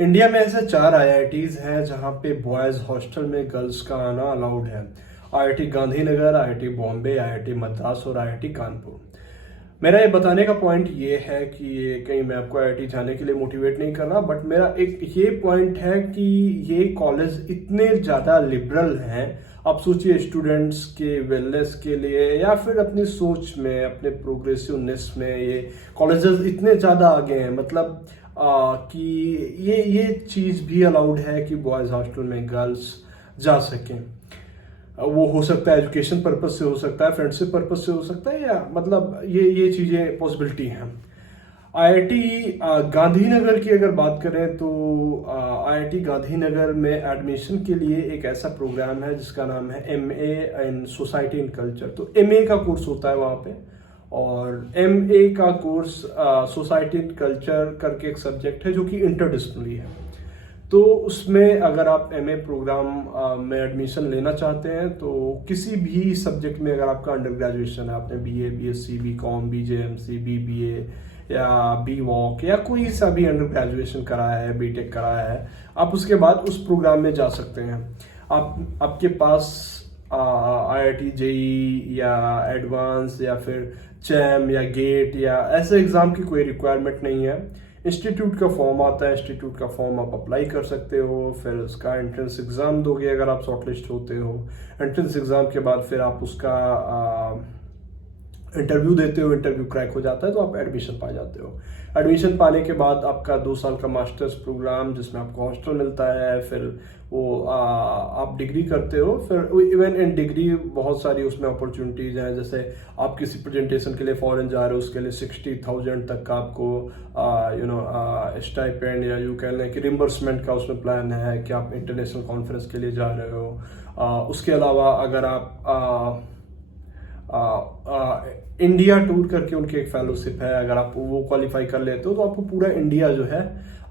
India में ऐसे 4 IITs हैं जहां पे बॉयज हॉस्टल में गर्ल्स का आना अलाउड है। IIT Gandhinagar, IIT Bombay, IIT Madras और IIT कानपुर। मेरा ये बताने का पॉइंट ये है कि ये कहीं मैं आपको IIT जाने के लिए मोटिवेट नहीं कर रहा, बट मेरा एक ये पॉइंट है कि ये कॉलेज इतने ज़्यादा लिबरल हैं। आप सोचिए, स्टूडेंट्स के वेलनेस के लिए या फिर अपनी सोच में, अपने प्रोग्रेसिवनेस में ये कॉलेजेस इतने ज़्यादा आगे हैं। मतलब कि ये चीज़ भी अलाउड है कि बॉयज़ हॉस्टल में गर्ल्स जा सकें। वो हो सकता है एजुकेशन पर्पज से, हो सकता है फ्रेंडशिप पर्पज से, हो सकता है, या मतलब ये चीज़ें पॉसिबिलिटी हैं। IIT गांधीनगर की अगर बात करें तो IIT गांधीनगर में एडमिशन के लिए एक ऐसा प्रोग्राम है जिसका नाम है MA in society in culture. तो MA का कोर्स होता है वहाँ पे, और MA का कोर्स सोसाइटी इन कल्चर करके एक सब्जेक्ट है जो कि इंटरडिसिप्लिनरी है। तो उसमें अगर आप MA प्रोग्राम में एडमिशन लेना चाहते हैं तो किसी भी सब्जेक्ट में, अगर आपका अंडर ग्रेजुएशन है, आपने BA, BSc, BCom, BJMC, BBA या BWOC या कोई सा भी अंडर ग्रेजुएशन कराया है, BTech कराया है, आप उसके बाद उस प्रोग्राम में जा सकते हैं। आपके पास IIT JEE या एडवांस या फिर चैम या गेट या ऐसे एग्जाम की कोई रिक्वायरमेंट नहीं है। इंस्टीट्यूट का फॉर्म आता है, इंस्टीट्यूट का फॉर्म आप अप्लाई कर सकते हो, फिर उसका एंट्रेंस एग्जाम दोगे अगर आप शॉर्टलिस्ट होते हो। एंट्रेंस एग्जाम के बाद फिर आप उसका इंटरव्यू देते हो, इंटरव्यू क्रैक हो जाता है तो आप एडमिशन पा जाते हो। एडमिशन पाने के बाद आपका 2 साल का मास्टर्स प्रोग्राम जिसमें आपको हॉस्टल मिलता है, फिर वो आप डिग्री करते हो। फिर इवन इन डिग्री बहुत सारी उसमें अपॉर्चुनिटीज हैं, जैसे आप किसी प्रेजेंटेशन के लिए फॉरेन जा रहे हो, उसके लिए 60,000 तक का आपको स्टाइपेंड या यू कह लें कि रिम्बर्समेंट का उसमें प्लान है कि आप इंटरनेशनल कॉन्फ्रेंस के लिए जा रहे हो। उसके अलावा अगर आप इंडिया टूर करके उनकी एक फेलोशिप है, अगर आप वो क्वालिफाई कर लेते हो तो आपको पूरा इंडिया जो है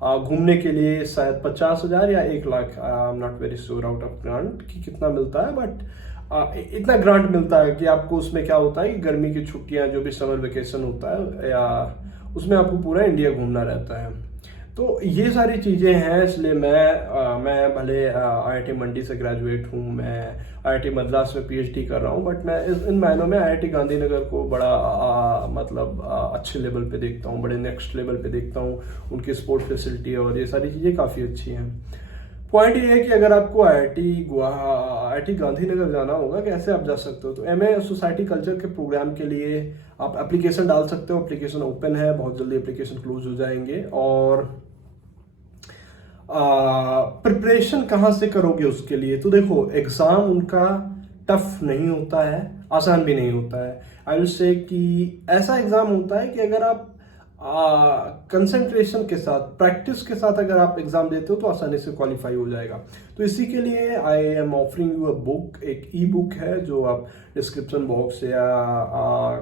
घूमने के लिए शायद 50,000 या 1 lakh, I am not very sure out of grant कि कितना मिलता है, बट इतना ग्रांट मिलता है कि आपको उसमें क्या होता है कि गर्मी की छुट्टियां, जो भी समर वेकेशन होता है, या उसमें आपको पूरा इंडिया घूमना रहता है। तो ये सारी चीज़ें हैं, इसलिए मैं भले IIT मंडी से ग्रेजुएट हूँ, मैं IIT मद्रास में PhD कर रहा हूँ, बट मैं इन मायनों में IIT गांधीनगर को बड़ा मतलब अच्छे लेवल पे देखता हूँ, बड़े नेक्स्ट लेवल पे देखता हूँ। उनकी स्पोर्ट फैसिलिटी और ये सारी चीज़ें काफ़ी अच्छी हैं। पॉइंट ये है कि अगर आपको IIT गांधीनगर जाना होगा, कैसे आप जा सकते हो? तो MA सोसाइटी कल्चर के प्रोग्राम के लिए आप एप्लीकेशन डाल सकते हो। एप्लीकेशन ओपन है, बहुत जल्दी एप्लीकेशन क्लोज हो जाएंगे। और प्रिपरेशन कहाँ से करोगे उसके लिए? तो देखो, एग्जाम उनका टफ नहीं होता है, आसान भी नहीं होता है। आई विल से कि ऐसा एग्जाम होता है कि अगर आप कंसंट्रेशन के साथ, प्रैक्टिस के साथ अगर आप एग्जाम देते हो तो आसानी से क्वालिफाई हो जाएगा। तो इसी के लिए I am offering you a book, एक ई-बुक है जो आप डिस्क्रिप्शन बॉक्स या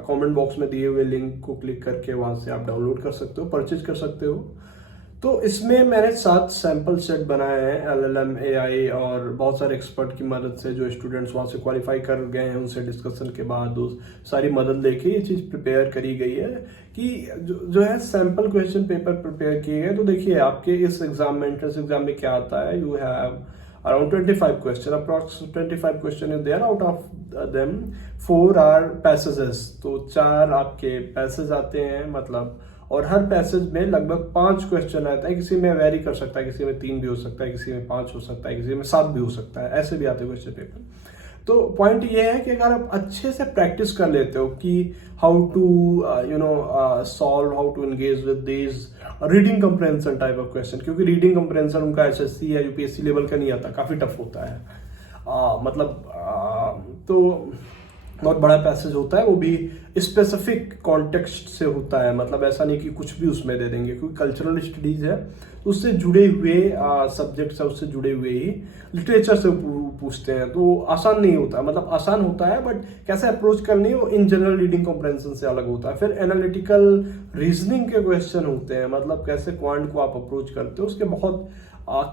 कमेंट बॉक्स में दिए हुए लिंक को क्लिक करके वहां से आप डाउनलोड कर सकते हो, परचेज कर सकते हो। तो इसमें मैंने 7 सैंपल सेट बनाए हैं LLM, AI और बहुत सारे एक्सपर्ट की मदद से, जो स्टूडेंट्स वहाँ से क्वालिफाई कर गए हैं, उनसे डिस्कशन के बाद सारी मदद लेके ये चीज़ प्रिपेयर करी गई है कि जो है सैंपल क्वेश्चन पेपर प्रिपेयर किए गए। तो देखिए, आपके इस एग्जाम में, एंट्रेंस एग्जाम में क्या आता है, you have around 25 question, approx 25 question is there, out of them 4 are passages। तो 4 आपके पैसेज आते हैं, मतलब, और हर पैसेज में लगभग 5 क्वेश्चन आता है। किसी में वेरी कर सकता है, किसी में 3 भी हो सकता है, किसी में 5 हो सकता है, किसी में 7 भी हो सकता है, ऐसे भी आते हैं क्वेश्चन पेपर। तो पॉइंट ये है कि अगर आप अच्छे से प्रैक्टिस कर लेते हो कि how to solve, how to engage with this reading comprehension type of question, क्योंकि रीडिंग कंप्रेंशन उनका SSC या UPSC लेवल का नहीं आता, काफी टफ होता है। तो बहुत बड़ा पैसेज होता है, वो भी स्पेसिफिक कॉन्टेक्स्ट से होता है। मतलब ऐसा नहीं कि कुछ भी उसमें दे देंगे, क्योंकि कल्चरल स्टडीज है तो उससे जुड़े हुए सब्जेक्ट्स है, उससे जुड़े हुए ही लिटरेचर से पूछते हैं। तो आसान नहीं होता, मतलब आसान होता है, बट कैसे अप्रोच करनी है वो इन जनरल रीडिंग कॉम्प्रेंशन से अलग होता है। फिर एनालिटिकल रीजनिंग के क्वेश्चन होते हैं, मतलब कैसे क्वांट को आप अप्रोच करते हो, उसके बहुत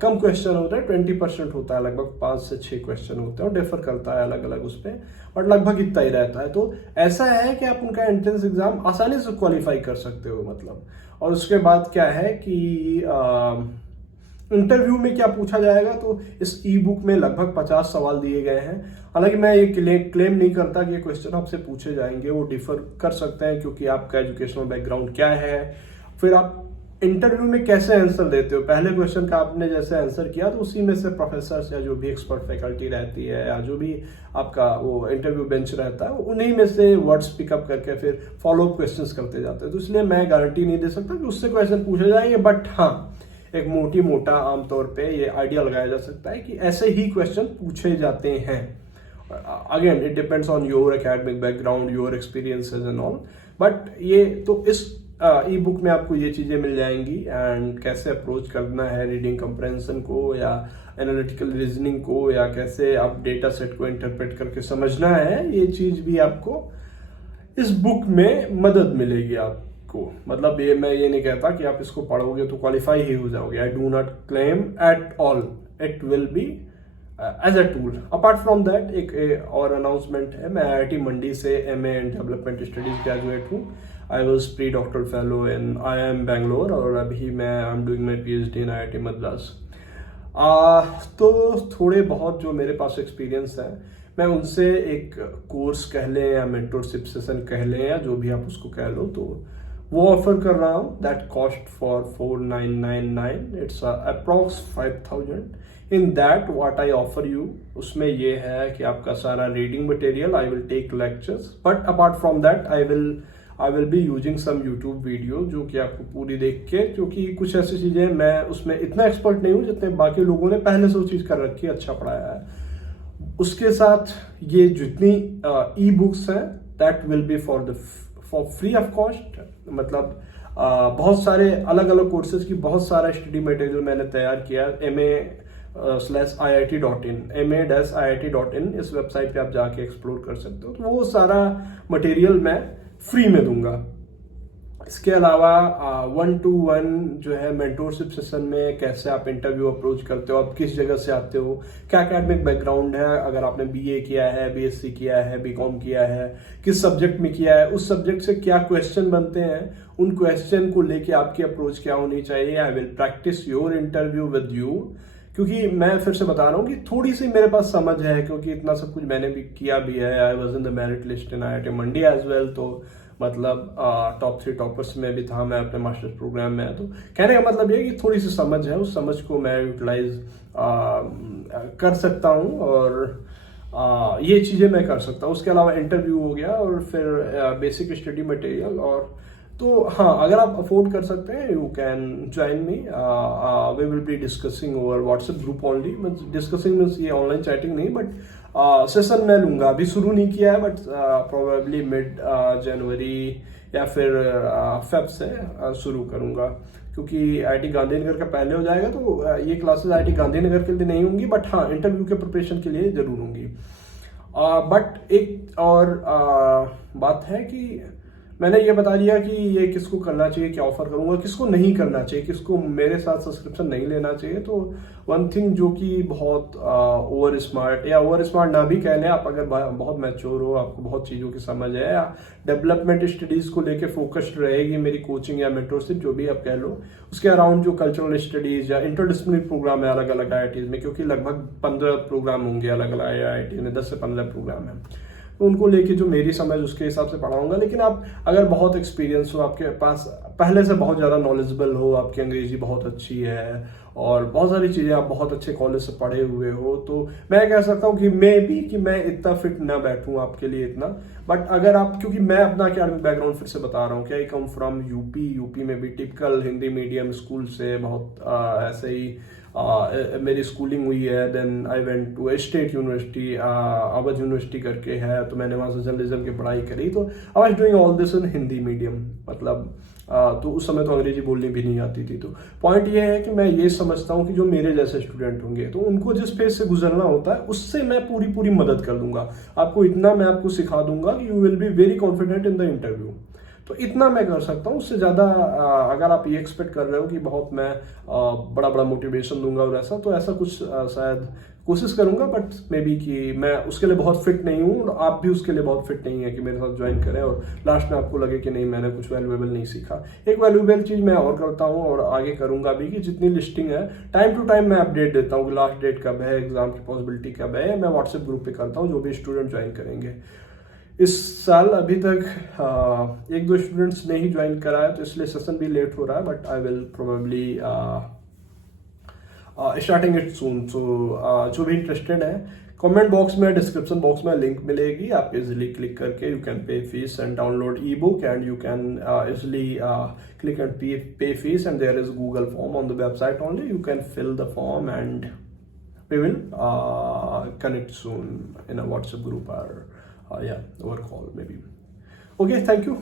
कम क्वेश्चन होता है, 20% होता है, लगभग 5 से 6 क्वेश्चन होते हैं, और डिफर करता है अलग अलग उस पर, बट लगभग इतना ही रहता है। तो ऐसा है कि आप उनका एंट्रेंस एग्जाम आसानी से क्वालिफाई कर सकते हो, मतलब। और उसके बाद क्या है कि इंटरव्यू में क्या पूछा जाएगा, तो इस ई बुक में लगभग 50 सवाल दिए गए हैं। हालांकि मैं ये क्लेम नहीं करता कि ये क्वेश्चन आपसे पूछे जाएंगे, वो डिफर कर सकते हैं क्योंकि आपका एजुकेशनल बैकग्राउंड क्या है, फिर आप इंटरव्यू में कैसे आंसर देते हो। पहले क्वेश्चन का आपने जैसे आंसर किया तो उसी में से प्रोफेसर या जो भी एक्सपर्ट फैकल्टी रहती है या जो भी आपका वो इंटरव्यू बेंच रहता है, उन्हीं में से वर्ड्स पिकअप करके फिर फॉलो अप क्वेश्चंस करते जाते हैं। तो इसलिए मैं गारंटी नहीं दे सकता कि उससे क्वेश्चन पूछे जाएंगे, बट हाँ एक मोटा आमतौर पे ये आइडिया लगाया जा सकता है कि ऐसे ही क्वेश्चन पूछे जाते हैं। Again it depends on your academic background, your experiences and all, but ये तो इस ई बुक में आपको ये चीजें मिल जाएंगी एंड कैसे अप्रोच करना है रीडिंग कंप्रेंशन को या एनालिटिकल रीजनिंग को, या कैसे आप डेटा सेट को इंटरप्रेट करके समझना है, ये चीज भी आपको इस बुक में मदद मिलेगी आपको। मतलब ये नहीं कहता कि आप इसको पढ़ोगे तो क्वालिफाई ही हो जाओगे। I do not claim at all, it will be as a tool. Apart from that एक और अनाउंसमेंट है, मैं IIT मंडी से MA in development studies graduate हूँ। I was pre doctoral fellow in IIM Bangalore और अभी मैं I am doing my PhD in IIT Madras. तो थोड़े बहुत जो मेरे पास एक्सपीरियंस है, मैं उनसे एक कोर्स कह लें या मेंटरशिप सेशन कह लें या जो भी आप उसको कह लो, तो वो ऑफर कर रहा हूँ। That cost for 4999, it's approx 5000। In that what I offer you, उसमें ये है कि आपका सारा reading material, I will take lectures, but apart from that I will be using some YouTube video जो कि आपको पूरी देख के, क्योंकि कुछ ऐसी चीजें मैं उसमें इतना एक्सपर्ट नहीं हूँ जितने बाकी लोगों ने पहले से वो चीज कर रखी है, अच्छा पढ़ाया है। उसके साथ ये जितनी ई बुक्स हैं that will be for free of cost. मतलब बहुत सारे अलग अलग कोर्सेज की बहुत सारा स्टडी मटेरियल मैंने तैयार किया ma/iit.in, ma-iit.in, इस वेबसाइट पे आप जाके एक्सप्लोर कर सकते हो। तो वो सारा मटेरियल मैं फ्री में दूंगा। इसके अलावा 1-to-1 जो है मेंटोरशिप सेशन में कैसे आप इंटरव्यू अप्रोच करते हो, आप किस जगह से आते हो, क्या एकेडमिक बैकग्राउंड है, अगर आपने BA किया है, BSc किया है, BCom किया है, किस सब्जेक्ट में किया है, उस सब्जेक्ट से क्या क्वेश्चन बनते हैं, उन क्वेश्चन को लेके आपकी अप्रोच क्या होनी चाहिए। I will practice your interview with you, क्योंकि मैं फिर से बता रहा हूँ कि थोड़ी सी मेरे पास समझ है, क्योंकि इतना सब कुछ मैंने भी किया भी है। I was in the merit list in IIT Mandi as well, तो मतलब टॉप 3 टॉपर्स में भी था मैं अपने मास्टर्स प्रोग्राम में। तो कहने का मतलब ये कि थोड़ी सी समझ है, उस समझ को मैं यूटिलाइज कर सकता हूँ और ये चीज़ें मैं कर सकता हूँ। उसके अलावा इंटरव्यू हो गया और फिर बेसिक स्टडी मटेरियल। और तो हाँ, अगर आप अफोर्ड कर सकते हैं you can join me. We will be discussing over WhatsApp group only. Discussing means ये ऑनलाइन चैटिंग नहीं, बट सेशन मैं लूंगा। अभी शुरू नहीं किया है, बट प्रोबेबली मिड जनवरी या फिर फेब से शुरू करूंगा, क्योंकि IIT गांधीनगर का पहले हो जाएगा। तो ये क्लासेस IIT गांधीनगर के लिए नहीं होंगी, बट हाँ इंटरव्यू के प्रिपरेशन के लिए जरूर होंगी। बट एक और बात है कि मैंने ये बता दिया कि ये किसको करना चाहिए, क्या ऑफर करूंगा, किसको नहीं करना चाहिए, किसको मेरे साथ सब्सक्रिप्शन नहीं लेना चाहिए। तो वन थिंग जो कि बहुत ओवर स्मार्ट या ओवर स्मार्ट ना भी कह लें, आप अगर बहुत मैच्योर हो, आपको बहुत चीज़ों की समझ है या डेवलपमेंट स्टडीज़ को लेके फोकस्ड रहेगी मेरी कोचिंग या मेंटरशिप जो भी आप कह लो, उसके अराउंड जो कल्चरल स्टडीज़ या इंटरडिसिप्लिनरी प्रोग्राम है अलग अलग IITs में, क्योंकि लगभग 15 प्रोग्राम होंगे अलग अलग IIT में, 10 से 15 प्रोग्राम है, तो उनको लेके जो मेरी समझ उसके हिसाब से पढ़ाऊंगा। लेकिन आप अगर बहुत एक्सपीरियंस हो, आपके पास पहले से बहुत ज़्यादा नॉलेजेबल हो, आपकी अंग्रेजी बहुत अच्छी है और बहुत सारी चीज़ें आप बहुत अच्छे कॉलेज से पढ़े हुए हो, तो मैं कह सकता हूँ कि मैं इतना फिट ना बैठूँ आपके लिए इतना। बट अगर आप, क्योंकि मैं अपना एकेडमिक बैकग्राउंड फिर से बता रहा हूँ कि आई कम फ्रॉम यूपी में भी टिपिकल हिंदी मीडियम स्कूल से बहुत ऐसे ही मेरी स्कूलिंग हुई है। Then I went to state university, Awadh university करके है, तो मैंने वहाँ से जर्नलिज्म की पढ़ाई करी। तो I was doing all this in Hindi medium, मतलब तो उस समय तो अंग्रेजी बोलनी भी नहीं आती थी। तो पॉइंट ये है कि मैं ये समझता हूँ कि जो मेरे जैसे स्टूडेंट होंगे तो उनको जिस फेज से गुजरना होता है उससे मैं पूरी मदद कर दूंगा। आपको इतना मैं आपको सिखा दूंगा कि you will be very confident in the interview. तो इतना मैं कर सकता हूँ। उससे ज़्यादा अगर आप ये एक्सपेक्ट कर रहे हो कि बहुत मैं बड़ा बड़ा मोटिवेशन दूंगा और ऐसा, तो ऐसा कुछ शायद कोशिश करूंगा, बट मे बी कि मैं उसके लिए बहुत फिट नहीं हूँ और आप भी उसके लिए बहुत फिट नहीं है कि मेरे साथ ज्वाइन करें और लास्ट में आपको लगे कि नहीं मैंने कुछ वैल्यूएबल नहीं सीखा। एक वैल्यूएबल चीज़ मैं और करता हूँ और आगे करूंगा भी कि जितनी लिस्टिंग है टाइम टू टाइम मैं अपडेट देता हूँ कि लास्ट डेट कब है, एग्जाम की पॉसिबिलिटी कब है। मैं व्हाट्सएप ग्रुप पे करता हूँ जो भी स्टूडेंट ज्वाइन करेंगे। इस साल अभी तक एक दो स्टूडेंट्स ने ही ज्वाइन करा है, तो इसलिए सेशन भी लेट हो रहा है, but I will probably starting it soon. So जो भी इंटरेस्टेड है, कमेंट बॉक्स में, डिस्क्रिप्शन बॉक्स में लिंक मिलेगी, आप इजिली क्लिक करके you can pay fees and download e book and you can easily click and pay fees, and there is Google form on the website only. You can fill the form and we will connect soon in a WhatsApp group or yeah, over call maybe. Okay, thank you.